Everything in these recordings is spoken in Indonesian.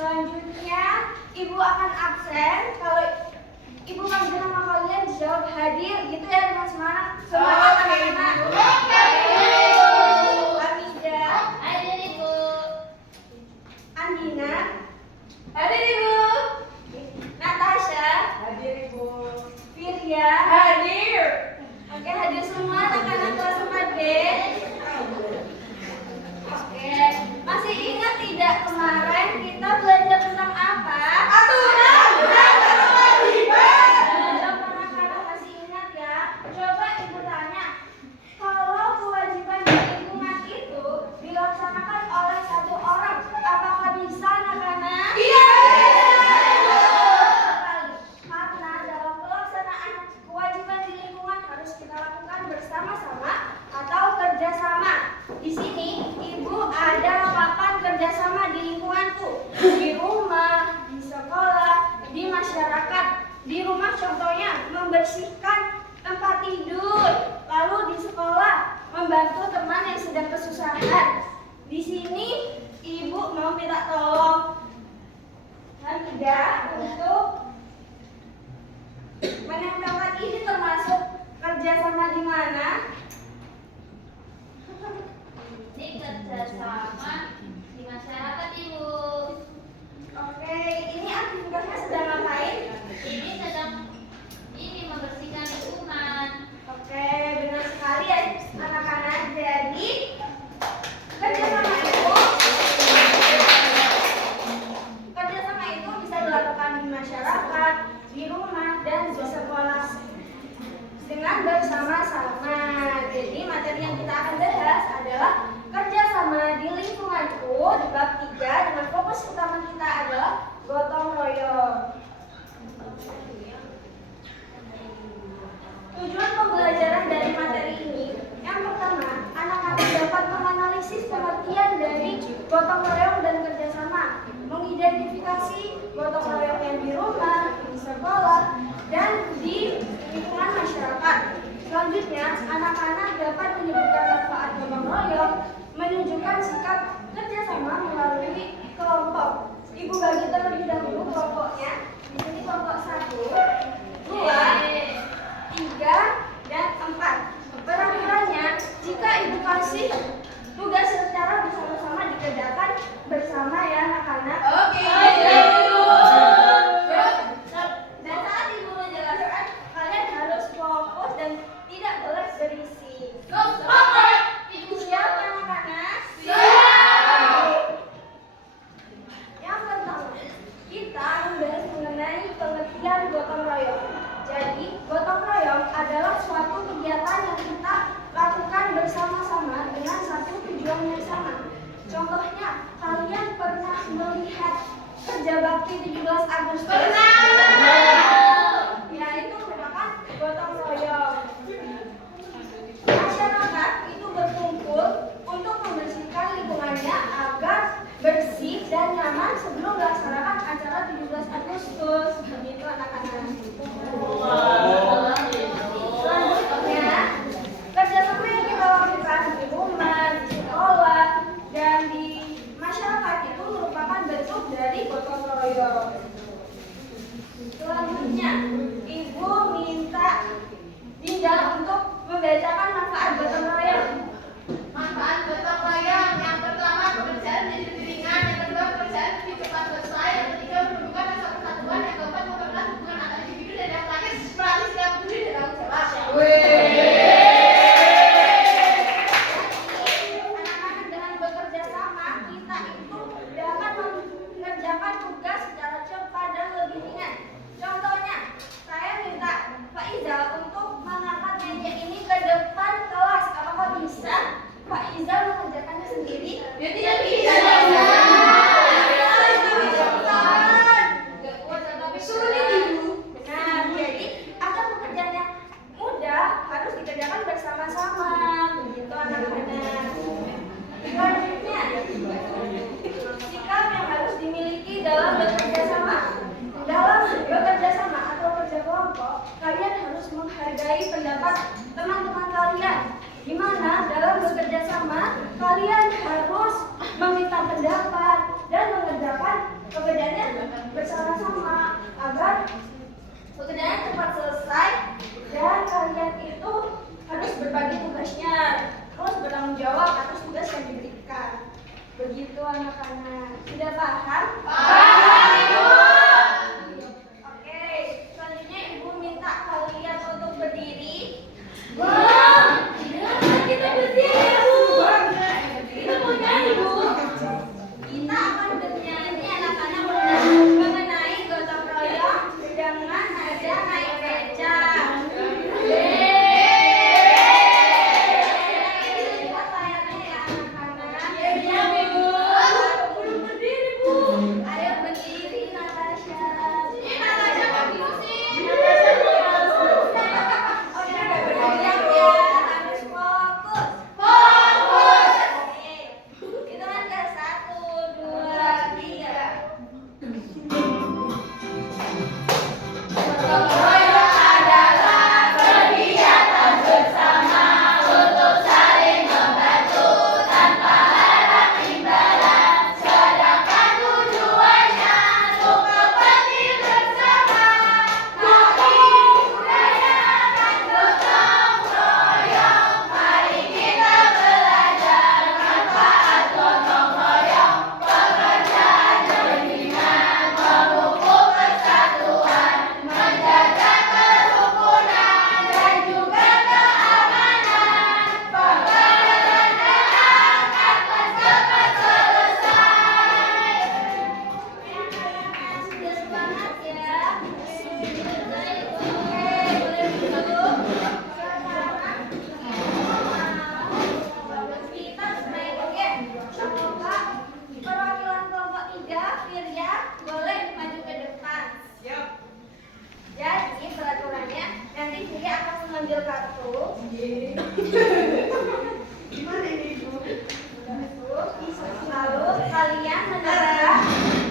Selanjutnya, Ibu akan absen. Kalau Ibu panggil nama kalian dijawab hadir, gitu ya dengan semangat. Semangat anak-anak. Oke. Hamidah. Hadir Ibu. Andina. Hadir Ibu. Natasha. Hadir Ibu. Firya. Hadir. Oke, hadir semua anak-anak kelas 4B. Oke, masih ingat tidak kemarin kita belajar tentang apa? Aturan dan kewajiban. Kalau anak-anak masih ingat ya, coba Ibu tanya, kalau kewajiban di lingkungan itu dilaksanakan oleh satu orang, apakah bisa anak-anak? Iya. Karena dalam pelaksanaan kewajiban di lingkungan harus kita lakukan bersama-sama atau kerjasama. Di sini Ibu ada papan kerjasama di lingkunganku, di rumah, di sekolah, di masyarakat. Di rumah contohnya membersihkan tempat tidur, lalu di sekolah membantu teman yang sedang kesusahan. Di sini Ibu mau minta tolong Hamidah untuk menempelkan ini termasuk kerjasama di mana? Ini kerjasama di masyarakat Ibu. Oke, ini aktivitasnya sedang ngapain? Ini sedang membersihkan lingkungan. Oke, benar sekali ya anak-anak. Jadi kerjasama itu bisa dilakukan di masyarakat, di rumah, dan di sekolah dengan bersama-sama. Jadi materi yang kita akan bahas adalah kerjasama di lingkunganku di bab 3 dengan fokus utama kita adalah gotong royong. Tujuan pembelajaran dari materi ini, yang pertama, anak-anak dapat menganalisis pengertian dari gotong royong dan kerjasama, mengidentifikasi gotong royong yang di rumah, di sekolah, dan di lingkungan masyarakat. Selanjutnya, anak-anak dapat menyebutkan manfaat gotong royong, menunjukkan sikap kerjasama melalui kelompok. Ibu bagi terlebih dahulu kelompoknya. Di sini kelompok 1, 2, 3, dan 4. Peraturannya, jika Ibu kasih tugas secara bersama-sama dikerjakan bersama ya anak-anak. Oke. Dan saat Ibu menjelaskan, kalian harus fokus dan tidak boleh berisi. Ibu siap anak-anak? Yang pertama, kita membahas mengenai pengertian gotong royong. Jadi, gotong royong adalah suatu kegiatan yang kita lakukan bersama-sama dengan satu tujuan yang sama. Contohnya, kalian pernah melihat kerja bakti 17 Agustus? Pernah. Ya, itu merupakan gotong royong. Masyarakat itu berkumpul untuk membersihkan lingkungannya agar bersih dan nyaman sebelum melaksanakan acara 17 Agustus. Begitu anak-anak. Selanjutnya, kerjasama yang kita lakukan di rumah, di sekolah, dan di masyarakat itu merupakan bentuk dari gotong royong. Selanjutnya, Ibu minta Dinda untuk membacakan manfaat gotong royong. Manfaat gotong royong yang pertama, pekerjaan jadi lebih ringan. Yang kedua, pekerjaan lebih cepat selesai. Yang ketiga, menumbuhkan rasa persatuan. Yang keempat, memperkuat hubungan antar individu. Dan yang terakhir, melatih sikap peduli dan tanggung jawab. Anak-anak dengan bekerja sama, kita itu dapat mengerjakan tugas secara cepat dan lebih ringan. Contohnya, saya minta Pak Iza untuk mengangkat meja ini ke depan kelas. Apakah bisa Pak Iza mengerjakannya sendiri? Ya tidak bisa. Suruh ibu. Nah, jadi agar pekerjaannya mudah harus dikerjakan bersama-sama. Begitu anak-anak. Selanjutnya, sikap yang harus dimiliki dalam bekerja sama. Dalam bekerja sama atau kerja kelompok, kalian harus menghargai pendapat teman-teman kalian. Di mana dalam bekerja sama, kalian harus meminta pendapat dan mengerjakan pekerjaan menjawab atas tugas yang diberikan. Begitu anak-anak. Sudah paham? Paham, Ibu. Oke, selanjutnya Ibu minta kalian untuk berdiri. Kita berdiri, Bu. Kita mau nyanyi, Bu. Kita akan bernyanyi anak-anak mengenai gotong royong dengan nada naik beca. Kita layarnya ya anak-anak. Iya, Bu. Belum berdiri, Bu. Ayo berdiri Natasha. Ini Natasha kok pusing. Natasha udah berdiri ya, harus fokus. Fokus. Oke, itu kan ke 1, 2, 3. Gotong royong adalah kegiatan bersama untuk saling membantu tanpa harap imbalan. Sedangkan tujuannya untuk kepentingan bersama. Mari budayakan gotong royong. Mari kita belajar manfaat gotong royong. Pekerjaan gabungan memupuk persatuan, menjaga kerukunan dan juga keamanan. Pekerjaan akan cepat selesai. Sudah semangat ya. Oke, boleh duduk. Sekarang kita main game. Coba perwakilan kelompok 3, Firya, boleh maju ke depan. Jadi peraturannya nanti Firya akan mengambil kartu. Gimana ini, Ibu? Lalu kalian menebak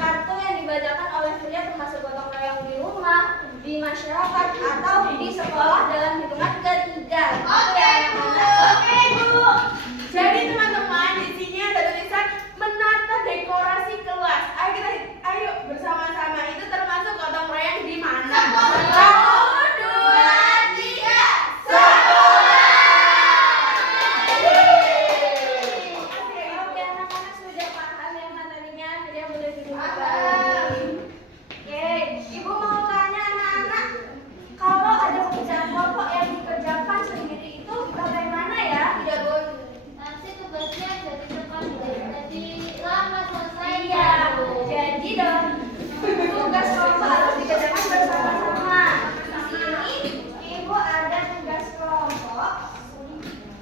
kartu yang dibacakan oleh Firya termasuk gotong royong di rumah, di masyarakat, atau di sekolah dalam hitungan ketiga. Oke, Bu. Oke, Bu. Jadi teman-teman, di sini ada tulisan menata dekorasi kelas. Ayo bersama-sama. Itu termasuk gotong royong di mana? 1, 2, 3. Sekolah. Oke, anak-anak sudah paham ya materinya. Firya boleh duduk Paham. kembali. Oke, Ibu mau tanya anak-anak, kalau ada pekerjaan kelompok yang dikerjakan sendiri itu bagaimana ya? Tidak boleh. Nanti tugasnya jadi cepat, jadi lama selesainya. Iya, jadi dalam tugas kelompok harus dikerjakan bersama-sama. Di sini Ibu ada tugas kelompok,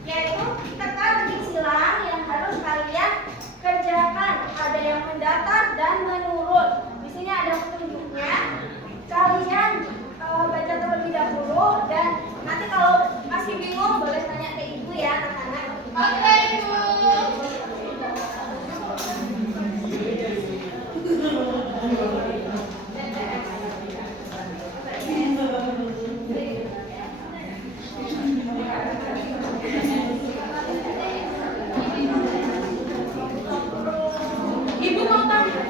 yaitu teka-teki silang yang harus kalian kerjakan. Ada yang mendatar dan menurun. Di sini ada petunjuknya. Kalian baca terlebih dahulu dan nanti kalau masih bingung boleh tanya ke Ibu ya anak-anak. Oke, Ibu. Ibu mau tanya.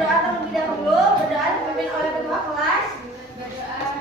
berdoa terlebih dahulu. Berdoa dipimpin oleh ketua kelas. Berdoa